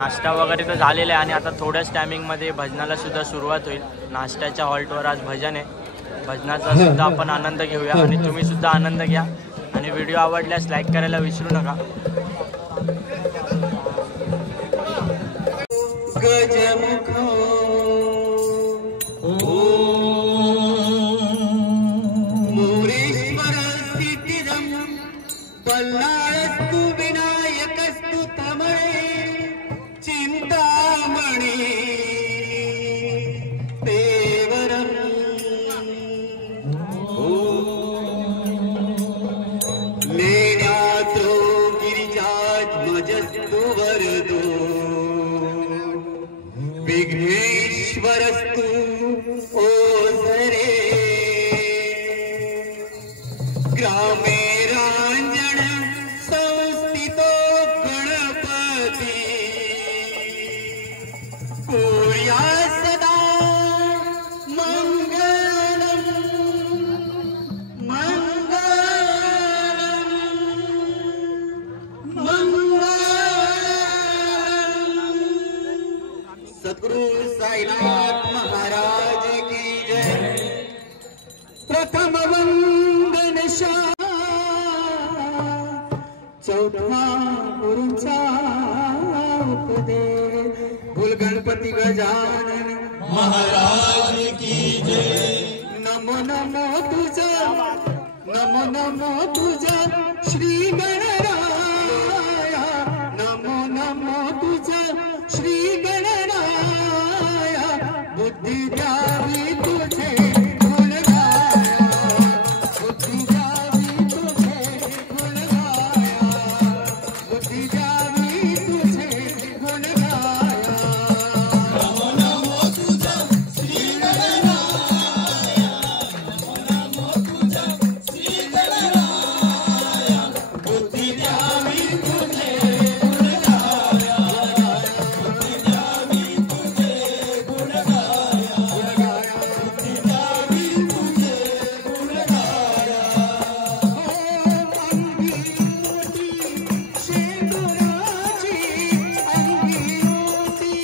नाश्ता वगैरे तर झालेला आहे आणि आता थोड्याच टायमिंगमध्ये भजनाला सुद्धा सुरुवात होईल. नाश्त्याच्या हॉल्टवर आज भजन आहे. भजनाचा सुद्धा आपण आनंद घेऊया आणि तुम्ही सुद्धा आनंद घ्या आणि व्हिडिओ आवडल्यास लाईक करायला विसरू नका. गजमुख मोरेश्वर स्थितिदं पल्लाळस्तु विनायकस्तु तमळे चिंतामणी देवरं लेण्यातो गिरिजात्मजस्तु वरदो विघ्नेश्वरस्तु ओझरे ग्रामे रांजण संस्थितो गणपती कुर्या सदा मंगलम मंगलम मंगलम. सद्गुरु साईनाथ महाराज की जय. प्रथम वंदन चौथा गुरुचा उपदेश. बोल गणपती गजानन महाराज की जय. नमो नमो तुझा नमो नमो तुझा श्री गणराया. नमो नमो तुझा श्री गणराया. बुद्धी द्यावी तुझे गुण गाया. बुद्धी द्यावी तुझे गुण गाया. बुद्धी द्यावी तुझे गुण गाया. नमो नमो तुझा श्री गणराया. नमो नमो तुझा श्री गणराया. बुद्धी द्यावी तुझे गुण गाया. बुद्धी द्यावी तुझे गुण गाया. बुद्धी द्यावी तुझे गुण गाया. अंगी मोती शेंदुराची. अंगी मोती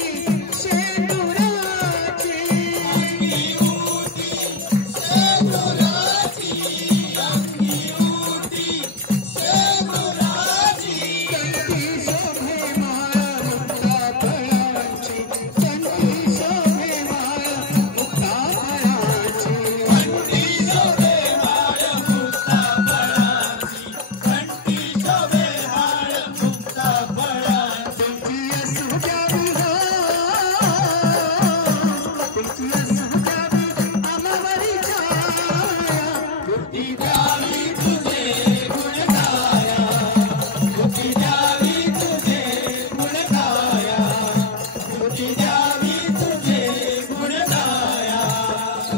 शेंदुराची. अंगी मोती शेंदुराची. अंगी मोती शेंदुराची. कंठी शोभे माळ मुक्ता फळाची. कंठी शोभे माळ मुक्ता फळाची. कंठी शोभे माळ मुक्ता फळाची. कंठी शोभे माळ मुक्ता फळाची. तुमची असू द्यावी हो. तुमची असू द्यावी आम्हावरी छाया. बुद्धी द्यावी तुझे गुण गाया. बुद्धी द्यावी तुझे गुण गाया. बुद्धी द्यावी तुझे गुण गाया.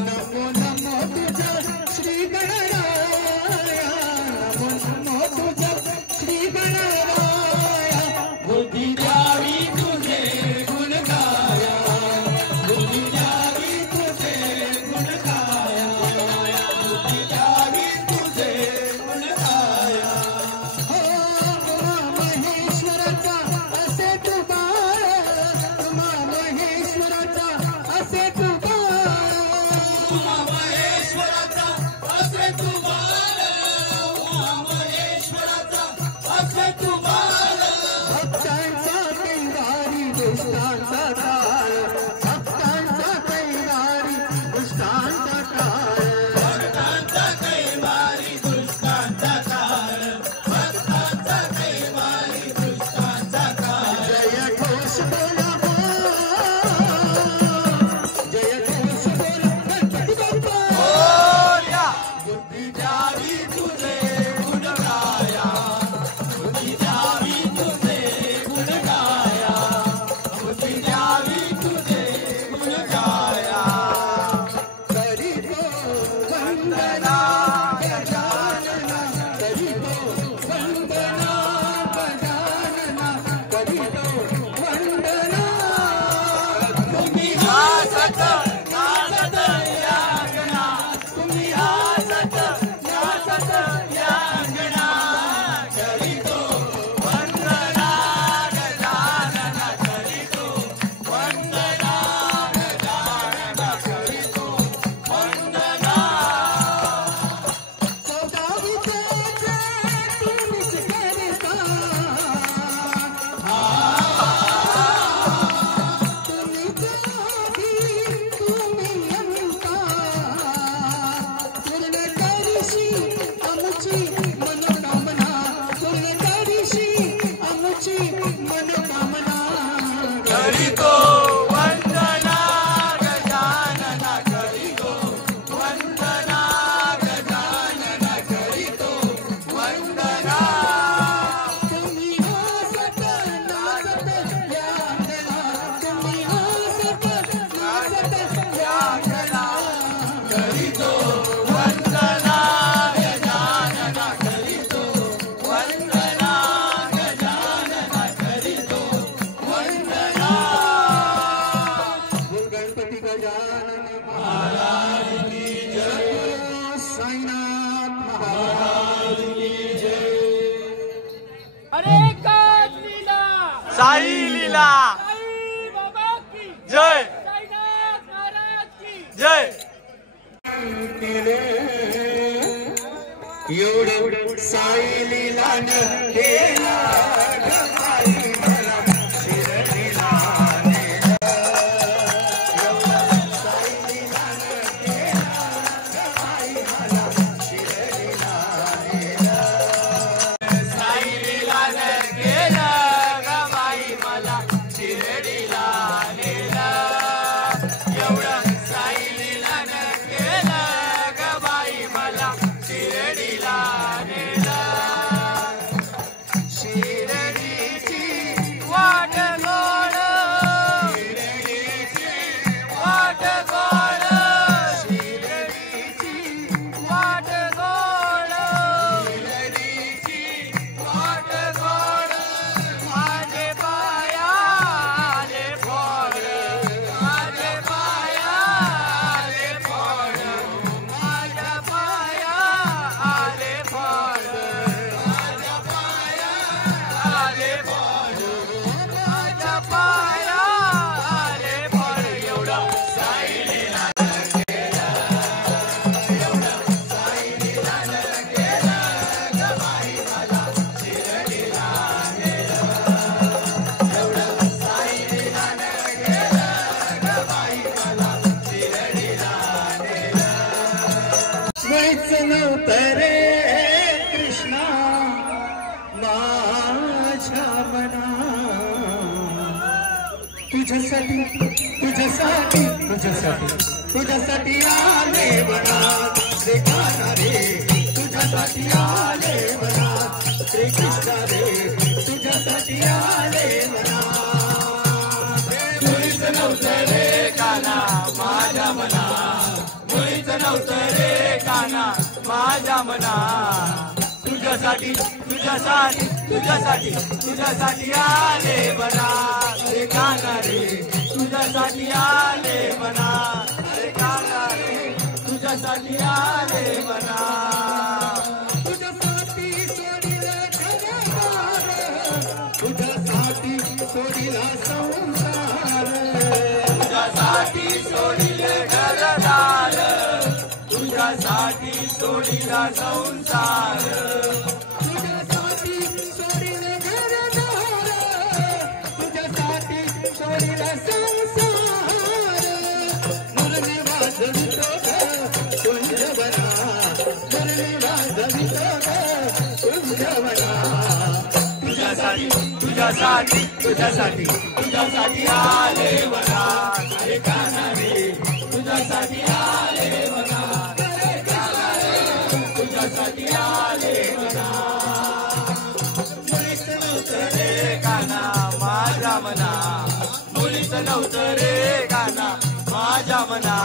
नमो नमो तुझा श्री गणराया. नमो नमो तुझा श्री गणराया. बुद्धी द्यावी तुझे गुण गाया. बुद्धी द्यावी तुझे गुण गाया. बुद्धी द्यावी तुझे गुण गाया. हो महेश्वराचा असे तू बाळ. महेश्वराचा असे तू बाळ. महेश्वराचा असे तू बाळ. महेश्वराचा असे तू बाळ. भक्तांचा कैवारी दुष्टांचा काळ. भक्तांचा कैवारी दुष्टांचा काळ. भक्तांचा कैवारी दुष्टांचा काळ. भक्तांचा कैवारी दुष्टांचा काळ. जय घोष बोला हो. जय घोष बोला गणपती बाप्पा. बुद्धी द्यावी तुझे गुण गाया. बुद्धी द्यावी तुझे गुण गाया. बुद्धी द्यावी करीतो वंदना गजानना करीतो वंदना गजानना करीतो वंदना तुम्ही हसत नाचत व्यागला तुम्ही हसत नाचत व्यागला करीतो वंदना गजानना करीतो वंदना गजानना करीतो वंदना बोल गणपती गजानन महाराज की जय साईनाथ महाराज की जय अरे काच लीला साई लीला साई बाबा की जय साईनाथ महाराज की जय एवढं साई लीलान केला ग बाई मला शिरडीला नेला. एवढं साई लीलान केला ग बाई मला शिरडीला नेला. साई लीलान केलं ग बाई मला शिर्डीला नेलं एवढं साई लीलान केलं ग बाई मला शिर्डीला नेलं शिर्डीची वाट गोड शिर्डीची वाट गोड शिर्डीची वाट गोड शिर्डीची वाट गोड माझे पाया आले फोड माझे पाया आले फोड माझ्या पाया आले फोड माझ्या पाया आले फोड माझ्या पाया आले फोड एवढं साई लीलान केलं एवढं साई लीलान केलं ग बाई मला शिर्डीला नेलं एवढं साई लीलान केलं ग बाई मला शिर्डीला नेलं व्हायच नव्हतं रे कृष्णा माझ्या मना तुझ्यासाठी तुझ्यासाठी तुझ्यासाठी तुझ्यासाठी आले बना रे काना रे तुझ्यासाठी आले बना श्री कृष्ण रे तुझ्यासाठी आले बना मुळीच नव्हतं रे काना माझ्या मना मुळीच नव्हतं रे काना माझ्या मना तुझ्यासाठी तुझ्यासाठी तुझ्यासाठी तुझ्यासाठी आले बना रे काना रे तुझ्यासाठी आले बना रे काना रे तुझ्यासाठी आले बना तुझ्यासाठी सोडिला घरदार तुझ्यासाठी सोडिला संसार तुझ्यासाठी सोडिले घरदार तुझ्यासाठी सोडिला संसार तुझ्यासाठी सोडिला घरदार तुझ्यासाठी सोडिला संसार मुरली वाजवितो ग कुंजवना मुरली वाजवितो ग कुंजवना तुझ्यासाठी तुझ्यासाठी तुझ्यासाठी तुझ्यासाठी आले बना रे काना रे तुझ्यासाठी आले बना रे काना रे तुझ्यासाठी आले बना मुलीच नव्हतं रे काना माझ्या मना मुलीच नव्हतं रे काना माझ्या मना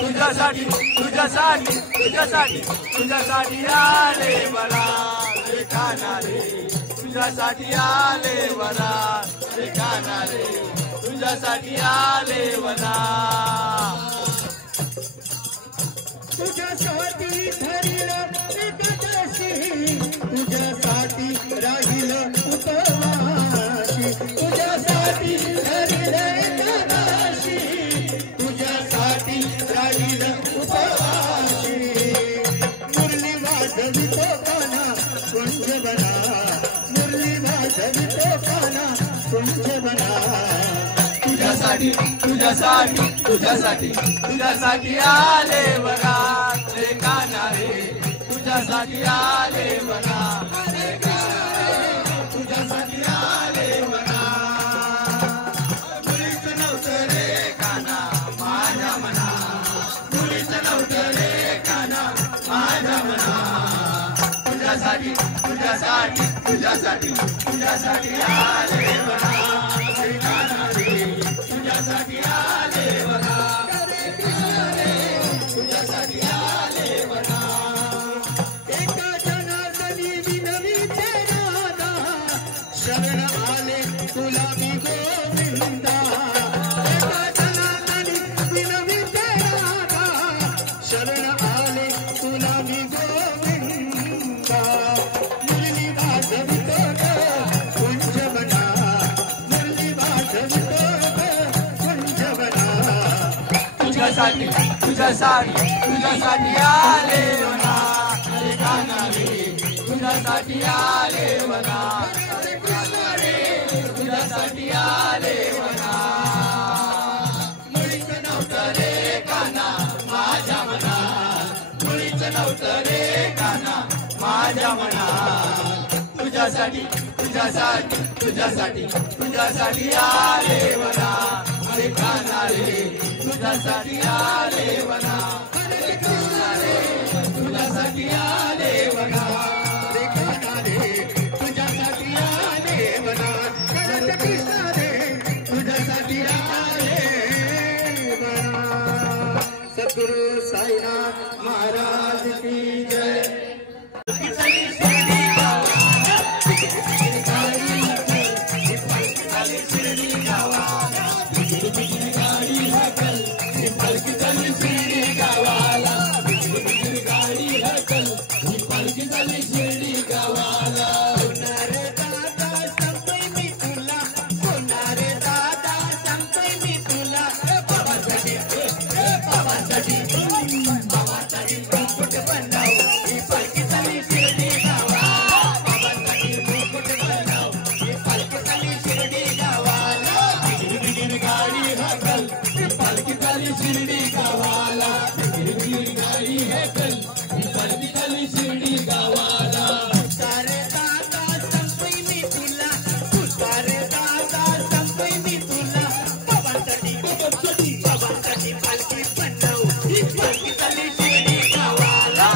तुझ्यासाठी तुझ्यासाठी तुझ्यासाठी तुझ्यासाठी आले बना रे काना रे तुझ्यासाठी आले बना रे काना रे तुझ्यासाठी आले बना तुझ्यासाठी धरिलं एकादशी तुझ्यासाठी राहिलं उपवासी तुझ्यासाठी धरिलं एकादशी तुझ्यासाठी राहिलं उपवासी मुरली वाजवितो काना कुंजवना मुरली वाजवितो काना कुंजवना तुझ्यासाठी तुझ्यासाठी तुझ्यासाठी तुझ्यासाठी आले बना रे काना रे तुझ्यासाठी आले बना रे काना रे तुझ्यासाठी आले बना तुझ्यासाठी तुझ्यासाठी तुझ्यासाठी आले बघा तुझ्यासाठी आले बघा तुझ्यासाठी आले बघा एका जनार्दनी विनवी राधा शरण आले तुला मी गोविंदा एका जनार्दनी विनवी राधा शरण आले तुला मी गोविंदा मुरली वाजवितो कुंजवना मुरली वाजवितो कुंजवना तुझ्यासाठी तुझ्यासाठी तुझ्यासाठी आले बना तुझ्यासाठी आले बना तुझ्यासाठी आले बना मुळीच नव्हतं रे काना माझ्या मना मुळीच नव्हतं रे काना माझ्या मना तुझ्यासाठी तुझ्यासाठी तुझ्यासाठी तुझ्यासाठी आले बना अरे काना रे तुझ्यासाठी आले बना तुझ्यासाठी आले बना रे काना रे तुझ्यासाठी आले बना कृष्ण रे तुझ्यासाठी आले बना सद्गुरु साईनाथ महाराज की जय शिर्डी गावाला मारे दादा सांगतोय मी तुला मारे दादा सांगतोय मी तुला बाबासाठी बाबासाठी दिल्ली बनाव ही पालखी चाली शिर्डी गावाला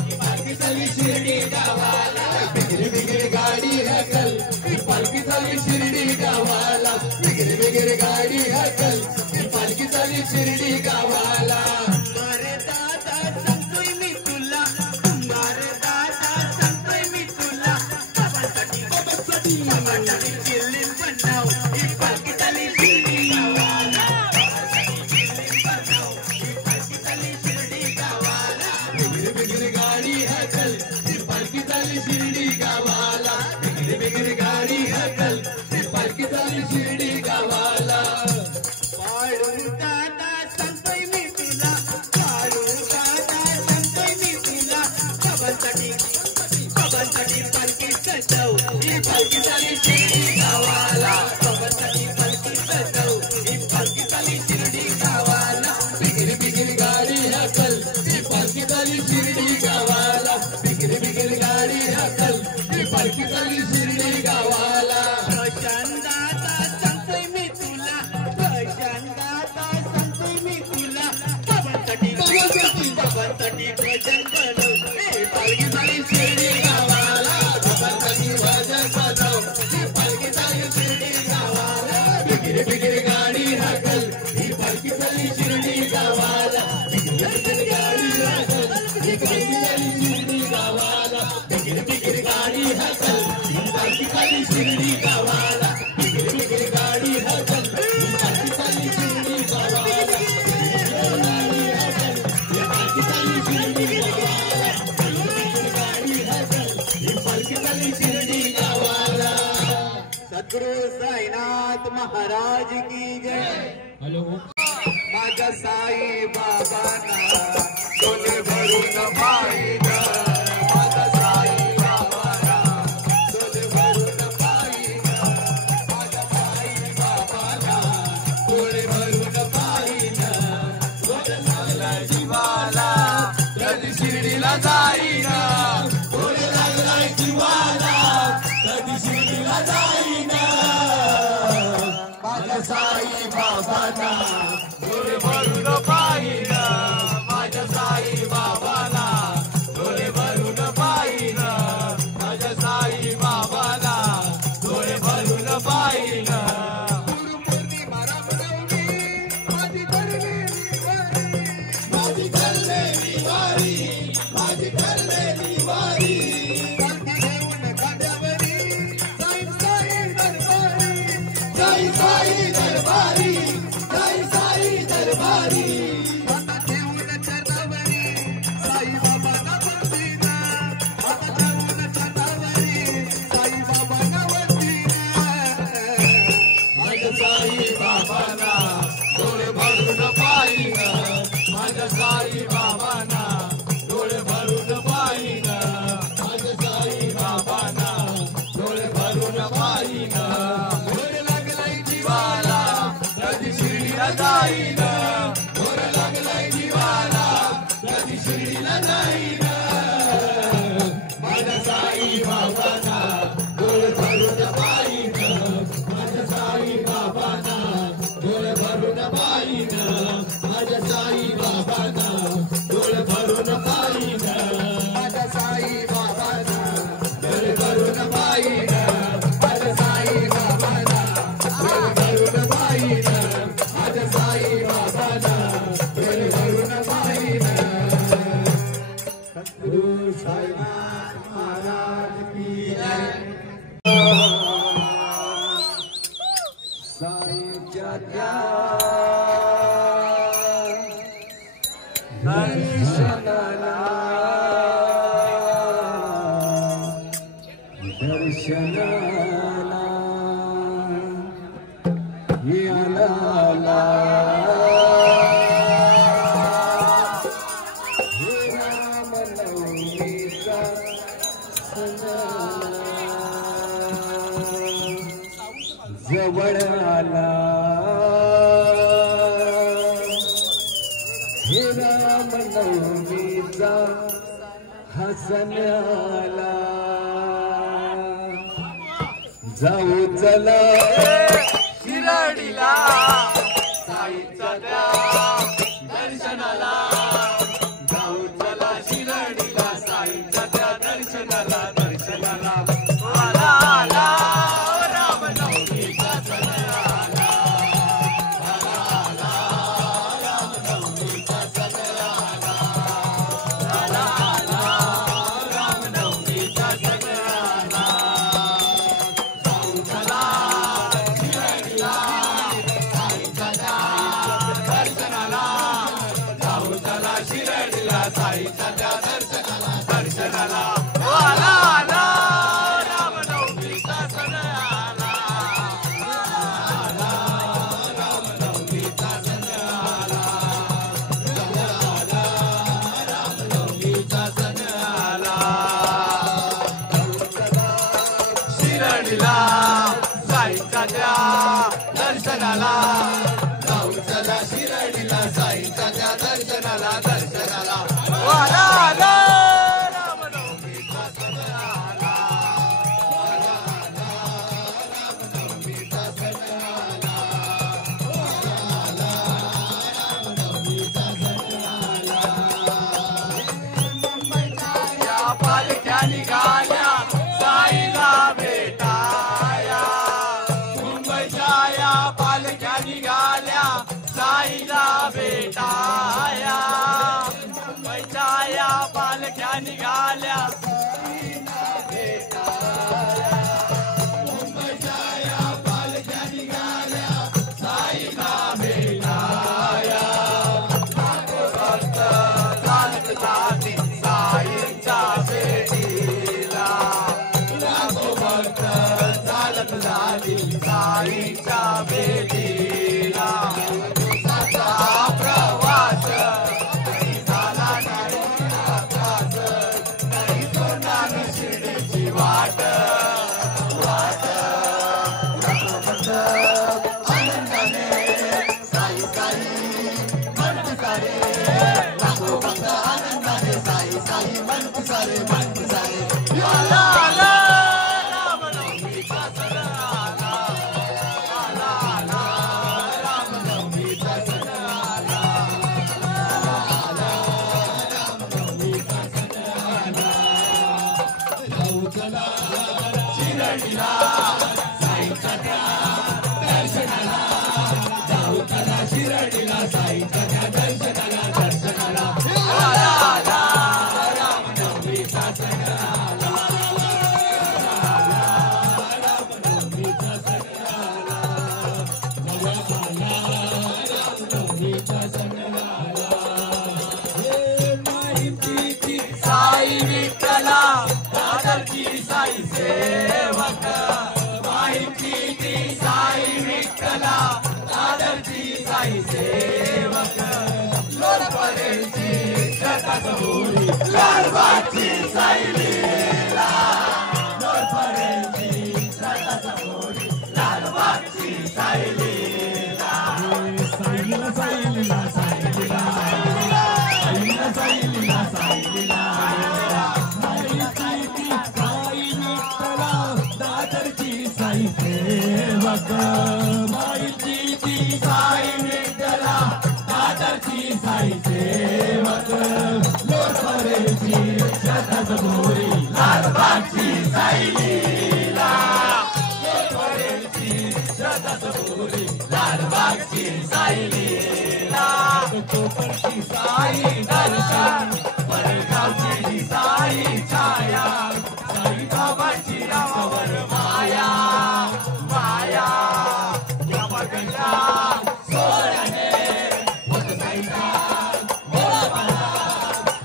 ही पालखी चाली शिर्डी गावाला बिगरी गाडी हकल ही पालखी चाली शिर्डी गावाला बिगरी गाडी हकल ही पालखी चाली शिर्डी गावाला बाबांसाठी पालखी सजव ही पालखी चाली शिर्डी गावाला बाबांसाठी पालखी सजव ही पालखी चाली शिर्डी गावाला बिगरी गाडी हकल ही पालखी चाली शिर्डी गावाला बिगरी गाडी हकल ही पालखी चाली शिर्डी गावाला प्रशांताचा सांगतोय मी तुला प्रशांताचा सांगतोय मी तुला बाबांसाठी बाबांसाठी भजन बनव ही पालखी चाली शिर्डी गावाला बाबांसाठी भजन बनव ही पालखी चाली शिर्डी गावाला बिगरी गाडी हकल ही पालखी चाली शिर्डी गावाला बिगरी गाडी हकल ही पालखी चाली शिर्डी गावाला बिगरी गाडी हकल ही पालखी चाली शिर्डी गावाला बिगरी गाडी हकल ही पालखी चाली शिर्डी गावाला सद्गुरु साईनाथ महाराज की जय माझ्या साई बाबांना सोने भरून पाहिजे माझ्या साई बाबांना सोने भरून पाहिजे माझ्या साई बाबांना सोने भरून पाहिजे सोने लागला जीवाला कधी शिर्डीला जाईना सोने लागला जीवाला कधी शिर्डीला जाईना माझ्या साई बाबांना डोळे भरून पाहिजे माझ्या साई बाबांना डोळे भरून जवळ आला हे रामनवमीचा हा सण आला जाऊ चला शिर्डीला साईंच्या त्या दर्शनाला जाऊ चला शिर्डीला साईंच्या त्या दर्शनाला आला आला रामनवमीचा सण आला रामनवमीचा सण आला रामनवमीचा सण आला जाऊ चला शिर्डीला साईंच्या त्या दर्शनाला जाऊ चला शिर्डीला साईंच्या त्या दर्शनाला आला आला रामनवमीचा सण आला रामनवमीचा सण आला रामनवमीचा सण आला शिर्डीला साईंच्या त्या दर्शनाला जाऊ चला शिर्डीला साईंच्या त्या दर्शनाला आला आला रामनवमीचा सण आला रामनवमीचा सण आला रामनवमीचा सण आला मुंबईच्या पालख्या निघाल्या साईला भेटाया मुंबईच्या या पालख्या निघाल्या साईला भेटाया मुंबईच्या या पालख्या निघाल्या मुंबईच्या या पालख्या निघाल्या साईला भेटाया भक्त चालत जाती साईंच्या भेटीला लाखो भक्त चालत जाती साईंच्या भेटीला साचा प्रवास कधी झाला नाही आकाश नाही सोडणार शिर्डीची वाट वाट लाखो भक्त आनंदाने साई साई म्हणत सारे लाखो भक्त आनंदाने साई साई म्हणत सारे आला आला रामनवमीचा सण आला आला आला रामनवमीचा सण आला आला रामनवमीचा सण आला जाऊ चला शिर्डीला साईंच्या त्या दर्शनाला जाऊ चला शिर्डीला साईंच्या त्या दर्शनाला आला आला रामनवमीचा सण आला रामनवमीचा सण आला जवळ आला रामनवमीचा सण आला हे माहितीची साई विठ्ठला दादरची साई सेवक माहितीची साई विठ्ठला दादरची साई सेवक लोणपरेची शतक होळी लालबागची साई लीला लोणपरेची शतक होळी लालबागची साई लीला साईलीला साईलीला साईलीला साईलीला साईलीला साईलीला माहितीची साई विठ्ठला दादरची साई सेवक माहितीची साई विठ्ठला दादरची साई सेवक लोणपरेची शतक होळी लालबागची साई लीला लोणपरेची शतक होळी लालबागची साई लीला कोपरची साई दर्शन परगावची साई छाया साई बाबाची नावावर माया माया या बघा सोळ्याने होत साईचा बोलबाला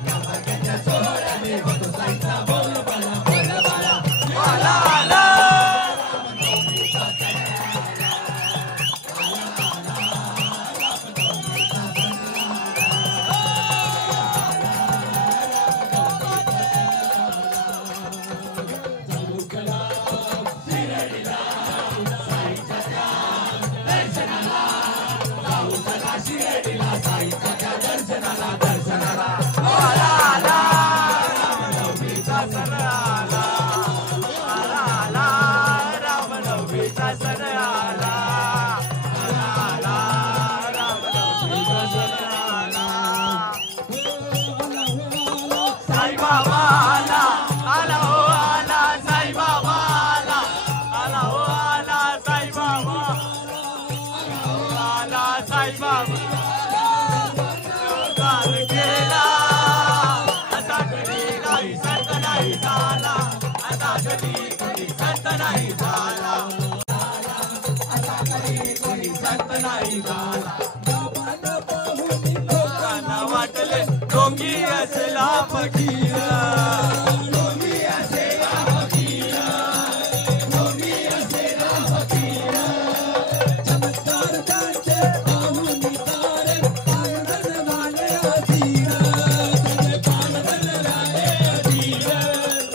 या बघा सोळ्याने होत साईचा बोलबाला आला आला रामनवमीचा सण आला रामनवमीचा सण आला नवमीचा सण आला, आला रामनवमीचा सण आला, साईबाबा आला, आला हो आला साईबाबा आला, आला हो आला साईबाबा, आला साईबाबा गाल केला असा कधी नाही संत नाही झाला, असा कधी कोणी संत नाही झाला, असा कधी कोणी संत नाही झाला. लोकांना वाटले डोंगी असला फकीर, डोंगी असला फकीर, डोंगी असला फकीर. चमत्कार त्यांचे पाहून तारे पायदन झाले अधीर, त्याचे पायदन झाले अधीर,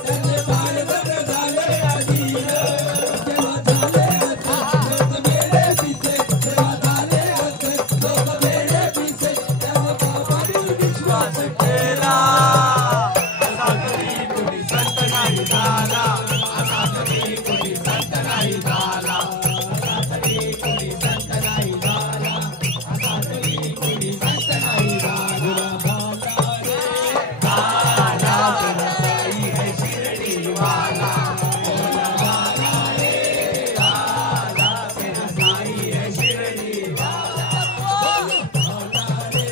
त्याचे पायदन झाले अधीर. तेव्हा झाले असे लोक मेळे पिसे, तेव्हा झाले असे लोक मेळे पिसे, तेव्हा बाबांनी विश्वास केला, असा कधी कोणी संत नाही झाला, असा कधी कोणी संत नाही झाला, असा कधी कोणी संत नाही झाला, असा कधी कोणी संत नाही झाला. गाला तेरा साई है शिरडी वाला, बोला गाला रे गाला तेरा साई है शिरडी वाला, बोला रे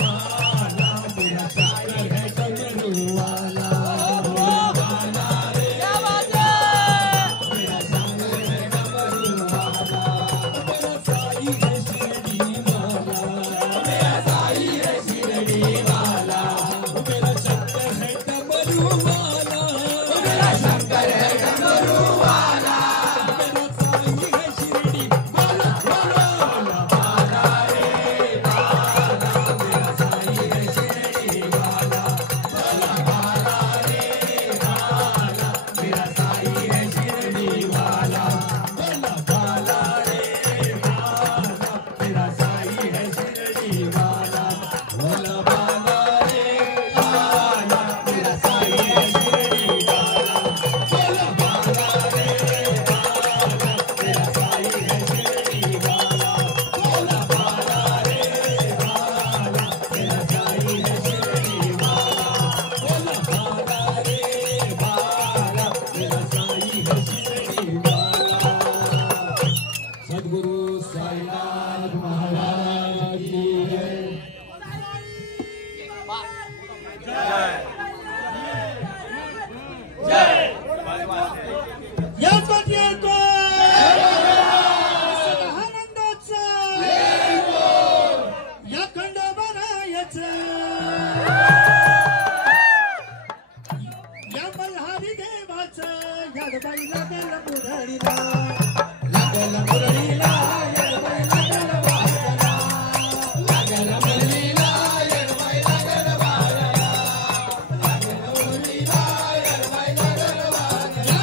गाला तेरा साई है डमरू वाला, बोला गाला रे गाला तेरा साई है डमरू वाला, मेरा साई है शिरडी वाला, मेरा साई है शिरडी वाला, मेरा शंकर है डमरू वाला, मेरा शंकर है डमरू वाला, मेरा साई है शिरडी वाला, वाला वाला रे वाला, मेरा साई है शिरडी वाला, वाला वाला रे वाला, मेरा साई है शिरडी वाला, वाला वाला रे वाला, मेरा साई है शिरडी वाला, वाला वाला रे वाला, मेरा साई है शिरडी वाला, वाला वाला रे वाला, मेरा साई है शिरडी वाला, वाला वाला रे वाला, मेरा साई है शिरडी वाला, वाला वाला रे वाला, मेरा साई है शिरडी वाला. सद्गुरु साईनाथ महाराज की जय. आनंदाचा या खंडोबारायाचा, या मल्हारी देवाचा, याडबाई लागल मुरळीला, लागल मुरळीला, याडबाई लागल वाजला, लागल मुरळीला, याडबाई लागल वाजला, लागल मुरळीला, याडबाई लागल वाजला.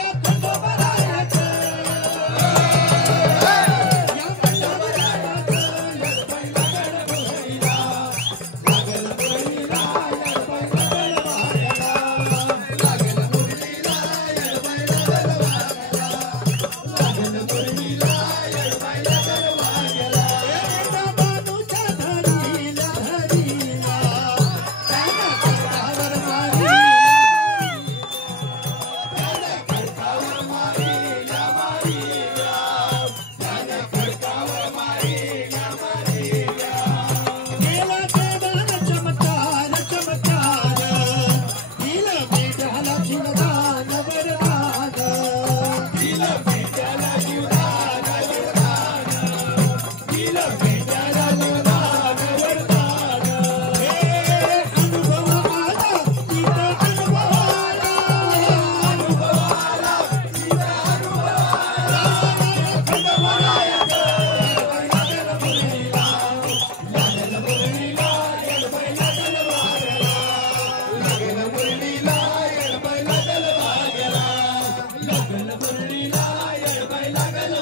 या खंडोबारायाचा, या मल्हारी देवाचा, याडबाई लागल मुरळीला, लागल मुरळीला, याडबाई लागल वाजला, लागल मुरळीला, याडबाई लागल वाजला, लागल मुरळीला, याडबाई लागल वाजला. एका बाजूच्या धरीला धरीला, त्यानं खडकावर मारीला, त्यानं खडकावर मारीला मारीला, त्यानं खडकावर मारीला मारीला. केला देवानं चमत्कार चमत्कार, दिलं बेटाला जीवदान वरदान, दिलं बेटाला जीवदान वरदान, दिलं बेटाला जीवदान वरदान. हे अनुभव आला तिथं अनुभव आला, अनुभव आला तिथं अनुभव आला. खंडोबारायाचा, याडबाई लागल मुरळीला, लागल मुरळीला, याडबाई लागल वाजला, लागल मुरळीला, याडबाई लागल वाजला, लागल मुरळीला, याडबाई लागल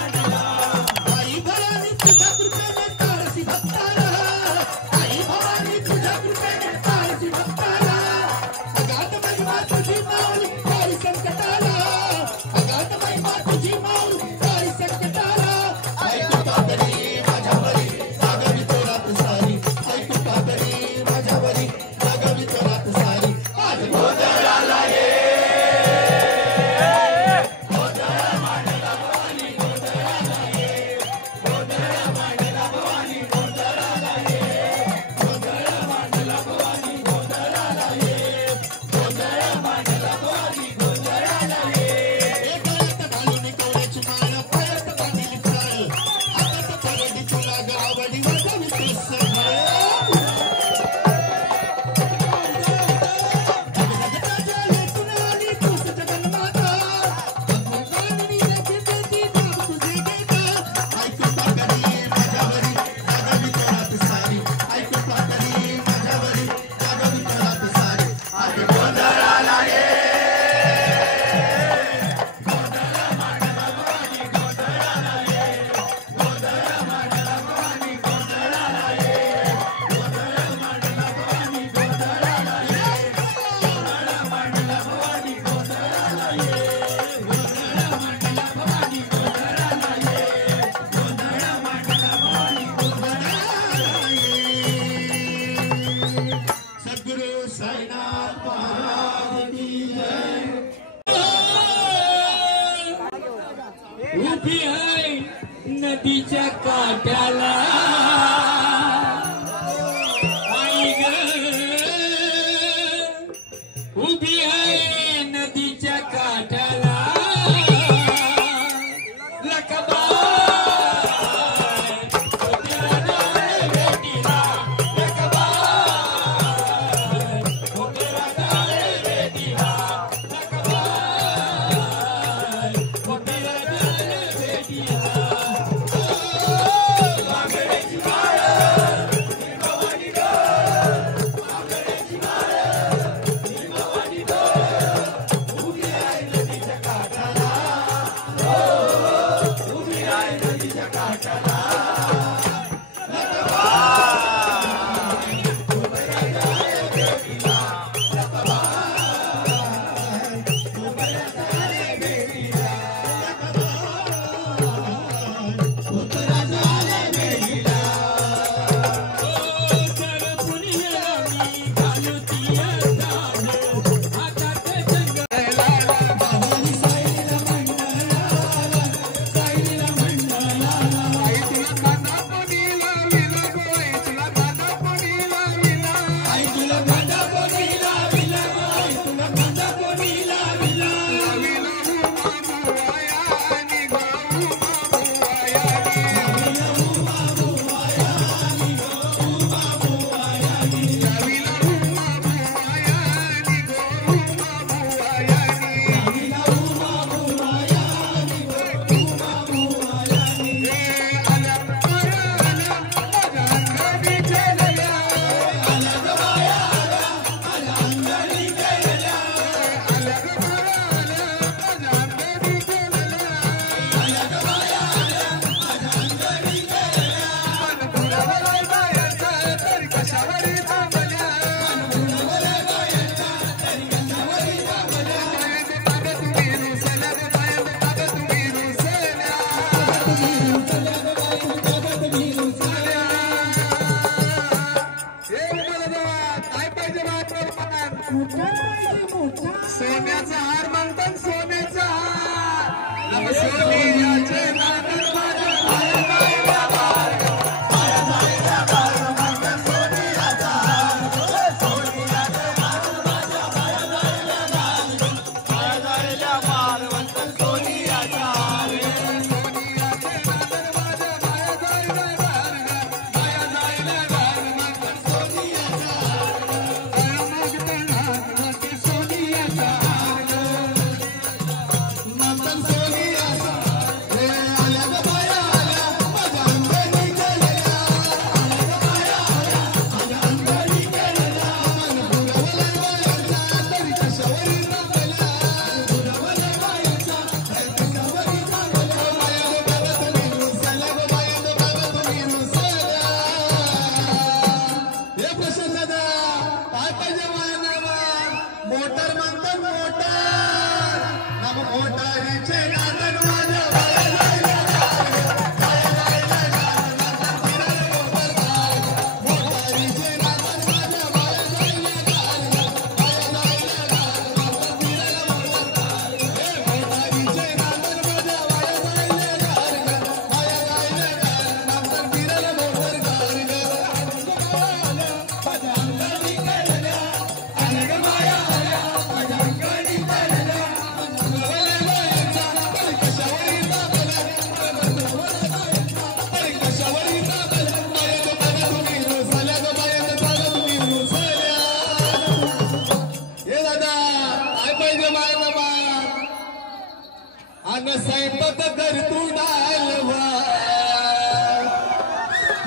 आई भरानी तुझ्या कृपेने तारसी भक्त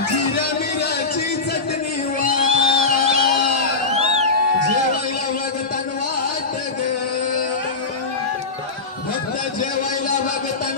जिरा मिराची चटणी जेवायला बघतान वाट ग भक्त जेवायला बघतान